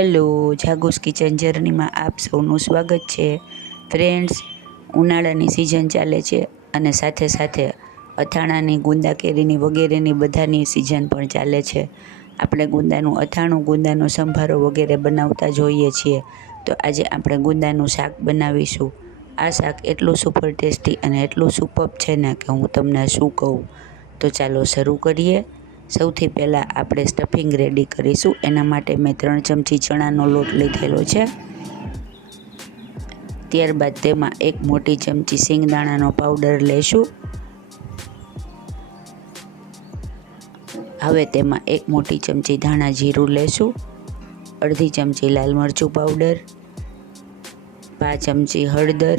Hello જાગુસ kitchen જર્નીમાં આપ સૌનું સ્વાગત છે. ફ્રેન્ડ્સ, ઉનાળાની સિઝન ચાલે છે અને સાથે સાથે અથાણાની ગુંદા કેરીની વગેરેની બધાની સિઝન પણ ચાલે છે. આપણે ગુંદાનું, અથાણું ગુંદાનો સંભારો વગેરે બનાવતા જોઈએ છીએ. તો આજે આપણે ગુંદાનું શાક બનાવીશું. આ શાક એટલું સુપર ટેસ્ટી અને એટલું સુપર છે ને કે હું તમને શું કહું. તો ચાલો શરૂ કરીએ. સૌથી પહેલાં આપણે સ્ટફિંગ રેડી કરીશું. એના માટે મેં ત્રણ ચમચી ચણાનો લોટ લીધેલો છે. ત્યારબાદ તેમાં એક મોટી ચમચી સિંગદાણાનો પાવડર લેશું. હવે તેમાં એક મોટી ચમચી ધાણા જીરું લેશું. અડધી ચમચી લાલ મરચું પાવડર પાંચ ચમચી હળદર.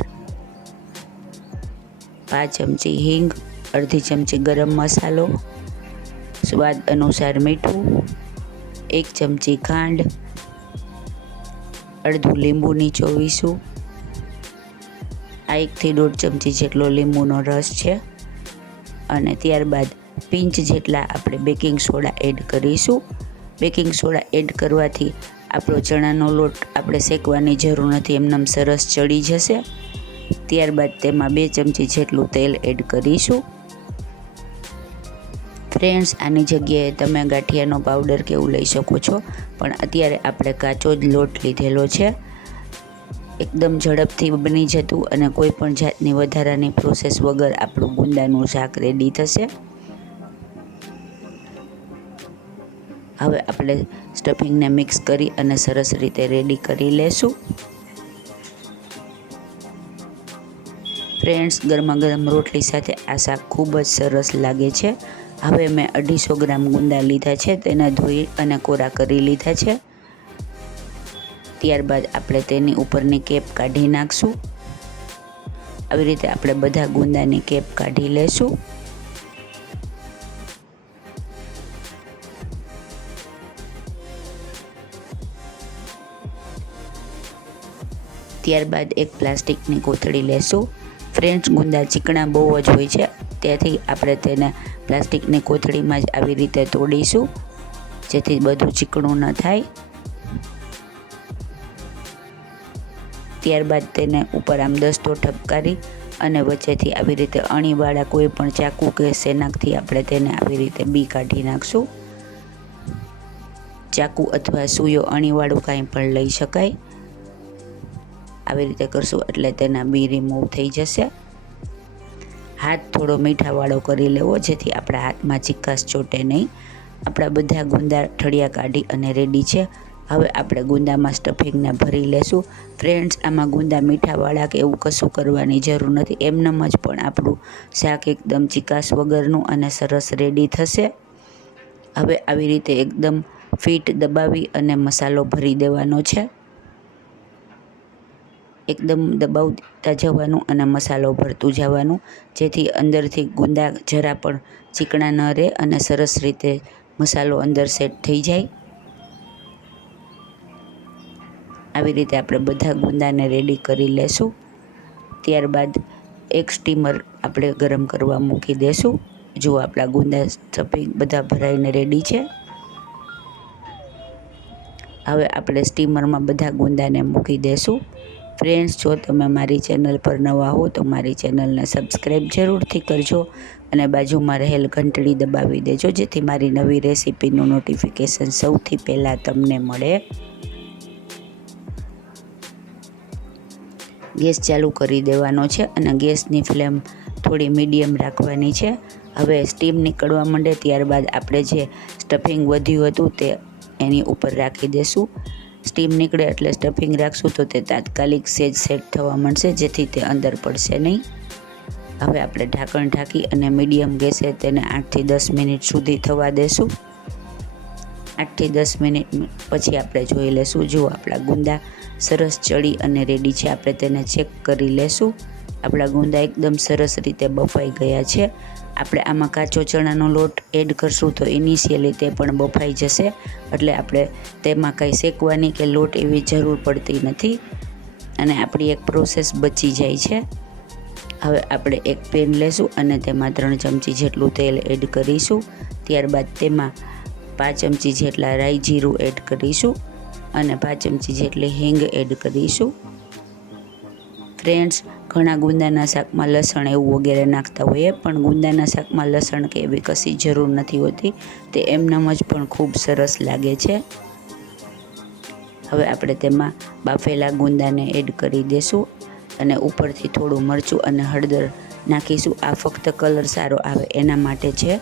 પાંચ ચમચી હિંગ. અડધી ચમચી ગરમ મસાલો. સ્વાદ અનુસાર મીઠું, એક ચમચી ખાંડ, અડધું લીંબુ નીચોવીશું આ એકથી દોઢ ચમચી જેટલો લીંબુનો રસ છે. અને ત્યારબાદ પિંચ જેટલા આપણે બેકિંગ સોડા એડ કરીશું. બેકિંગ સોડા એડ કરવાથી આપણો ચણાનો લોટ આપણે શેકવાની જરૂર નથી, એમનેમ સરસ ચડી જશે. ત્યારબાદ તેમાં બે ચમચી જેટલું તેલ એડ કરીશું. ફ્રેન્ડ્સ આની જગ્યાએ તમે ગાંઠિયાનો પાવડર કે એવું લઈ શકો છો. પણ અત્યારે આપણે કાચો જ લોટ લીધેલો છે. એકદમ ઝડપથી બની જતું અને કોઈ પણ જાતની વધારાની પ્રોસેસ વગર આપણું ગુંદાનું શાક રેડી થશે. હવે આપણે સ્ટફિંગને મિક્સ કરી અને સરસ રીતે રેડી કરી લેશું. ફ્રેન્ડ્સ ગરમા ગરમ રોટલી સાથે આ શાક ખૂબ જ સરસ લાગે છે. હવે મેં અઢીસો ગ્રામ ગુંદા લીધા છે, તેને ધોઈ અને કોરા કરી લીધા છે. ત્યારબાદ આપણે તેની ઉપરની કેપ કાઢી નાખશું. આવી રીતે આપણે બધા ગુંદાની કેપ કાઢી લેશું. ત્યારબાદ એક પ્લાસ્ટિકની કોથળી લેશું. ફ્રેન્ડ્સ ગુંદા ચીકણા બહુ જ હોય છે. ત્યાંથી આપણે તેને પ્લાસ્ટિકની કોથળીમાં જ આવી રીતે તોડીશું, જેથી બધું ચીકણું ન થાય. ત્યારબાદ તેને ઉપર આમ દસ્તો ઠપકારી અને વચ્ચેથી આવી રીતે અણીવાળા કોઈ પણ ચાકુ કે સેનાકથી આપણે તેને આવી રીતે બી કાઢી નાખશું. ચાકુ અથવા સૂયો અણીવાળું કાંઈ પણ લઈ શકાય. આવી રીતે કરશું એટલે તેના બી રિમૂવ થઈ જશે. હાથ થોડો મીઠાવાળો કરી લેવો, જેથી આપણા હાથમાં ચિક્કાસ ચોટે નહીં. આપણા બધા ગુંદા ઠળિયા કાઢી અને રેડી છે. હવે આપણે ગુંદામાં સ્ટફિંગને ભરી લેશું. ફ્રેન્ડ્સ આમાં ગુંદા મીઠાવાળા કે એવું કશું કરવાની જરૂર નથી. એમનેમ જ પણ આપણું શાક એકદમ ચિકાસ વગરનું અને સરસ રેડી થશે. હવે આવી રીતે એકદમ ફીટ દબાવી અને મસાલો ભરી દેવાનો છે. એકદમ દબાવતા જવાનું અને મસાલો ભરતું જવાનું, જેથી અંદરથી ગુંદા જરા પણ ચીકણા ન રહે અને સરસ રીતે મસાલો અંદર સેટ થઈ જાય. આવી રીતે આપણે બધા ગુંદાને રેડી કરી લેશું. ત્યારબાદ એક સ્ટીમર આપણે ગરમ કરવા મૂકી દેશું. જો આપણા ગુંદા સ્ટફિંગ બધા ભરાઈને રેડી છે. હવે આપણે સ્ટીમરમાં બધા ગુંદાને મૂકી દેશું. ફ્રેન્ડ્સ જો તમે મારી ચેનલ પર નવા હો તો મારી ચેનલને સબસ્ક્રાઈબ જરૂરથી કરજો અને બાજુમાં રહેલ ઘંટડી દબાવી દેજો, જેથી મારી નવી રેસીપીનું નોટિફિકેશન સૌથી પહેલાં તમને મળે. ગેસ ચાલુ કરી દેવાનો છે અને ગેસની ફ્લેમ થોડી મીડિયમ રાખવાની છે. હવે સ્ટીમ નીકળવા માંડે ત્યારબાદ આપણે જે સ્ટફિંગ વધ્યું હતું તે એની ઉપર રાખી દેશું. સ્ટીમ નીકળે એટલે સ્ટફિંગ રાખશું તો તે તાત્કાલિક સેજ સેટ થવા માંડશે, જેથી તે અંદર પડશે નહીં. હવે આપણે ઢાંકણ ઢાંકી અને મીડિયમ ગેસે તેને આઠથી દસ મિનિટ સુધી થવા દેશું. આઠથી દસ મિનિટ પછી આપણે જોઈ લેશું. જુઓ, આપણા ગુંદા સરસ ચડી અને રેડી છે. આપણે તેને ચેક કરી લેશું. આપણા ગુંદા એકદમ સરસ રીતે બફાઈ ગયા છે. આપણે આમાં કાચો ચણાનો લોટ એડ કરશું તો ઇનિશિયલી તે પણ બફાઈ જશે. એટલે આપણે તેમાં કંઈ શેકવાની કે લોટ એવી જરૂર પડતી નથી. અને આપણી એક પ્રોસેસ બચી જાય છે. હવે આપણે એક પેન લેશું અને તેમાં ત્રણ ચમચી જેટલું તેલ એડ કરીશું. ત્યારબાદ તેમાં પાંચ ચમચી જેટલા રાઈ જીરું એડ કરીશું. અને પાંચ ચમચી જેટલી હિંગ એડ કરીશું. ફ્રેન્ડ્સ ઘણા ગુંદાના શાકમાં લસણ એવું વગેરે નાખતા હોઈએ, પણ ગુંદાના શાકમાં લસણ કે એવી કશી જરૂર નથી હોતી. તે એમનામ જ પણ ખૂબ સરસ લાગે છે. હવે આપણે તેમાં બાફેલા ગુંદાને એડ કરી દેશું અને ઉપરથી થોડું મરચું અને હળદર નાખીશું. આ ફક્ત કલર સારો આવે એના માટે છે.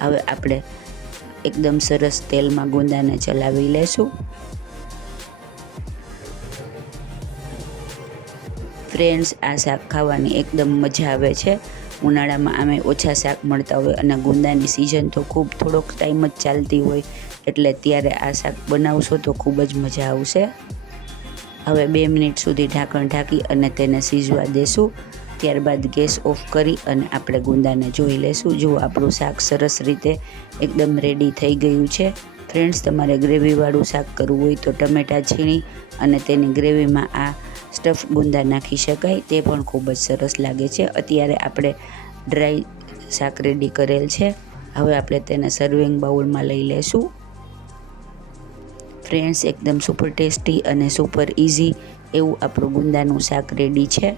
હવે આપણે એકદમ સરસ તેલમાં ગુંદાને ચલાવી લેશું. ફ્રેન્ડ્સ આ શાક ખાવાની એકદમ મજા આવે છે. ઉનાળામાં આમે ઓછા શાક મળતા હોય અને ગુંદાની સિઝન તો ખૂબ થોડોક ટાઈમ જ ચાલતી હોય એટલે ત્યારે આ શાક બનાવશો તો ખૂબ જ મજા આવશે. હવે બે મિનિટ સુધી ઢાંકણ ઢાંકી અને તેને સીજવા દેશું. ત્યારબાદ ગેસ ઓફ કરી અને આપણે ગુંદાને જોઈ લેશું જો આપણું શાક સરસ રીતે એકદમ રેડી થઈ ગયું છે. ફ્રેન્ડ્સ તમારે ગ્રેવીવાળું શાક કરવું હોય તો ટમેટાં, છીણી અને તેની ગ્રેવીમાં આ સ્ટફ ગુંદા નાખી શકાય, તે પણ ખૂબ જ સરસ લાગે છે. અત્યારે આપણે ડ્રાય શાક રેડી કરેલ છે. હવે આપણે તેને સર્વિંગ બાઉલમાં લઈ લેશું. ફ્રેન્ડ્સ એકદમ સુપર ટેસ્ટી અને સુપર ઇઝી એવું આપણું ગુંદાનું શાક રેડી છે.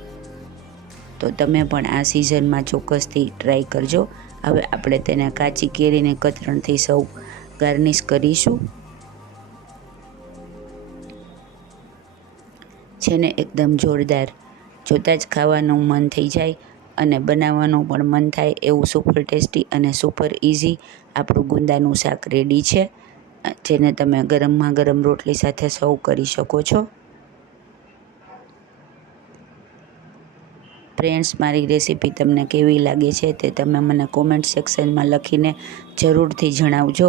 તો તમે પણ આ સિઝનમાં ચોક્કસથી ટ્રાય કરજો. હવે આપણે તેને કાચી કેરીને કતરણથી સૌ ગાર્નિશ કરીશું. છે ને એકદમ જોરદાર. જોતાં જ ખાવાનું મન થઈ જાય અને બનાવવાનું પણ મન થાય એવું સુપર ટેસ્ટી અને સુપર ઇઝી આપણું ગુંદાનું શાક રેડી છે, જેને તમે ગરમમાં ગરમ રોટલી સાથે સર્વ કરી શકો છો. ફ્રેન્ડ્સ મારી રેસીપી તમને કેવી લાગે છે તે તમે મને કોમેન્ટ સેક્શનમાં લખીને જરૂરથી જણાવજો.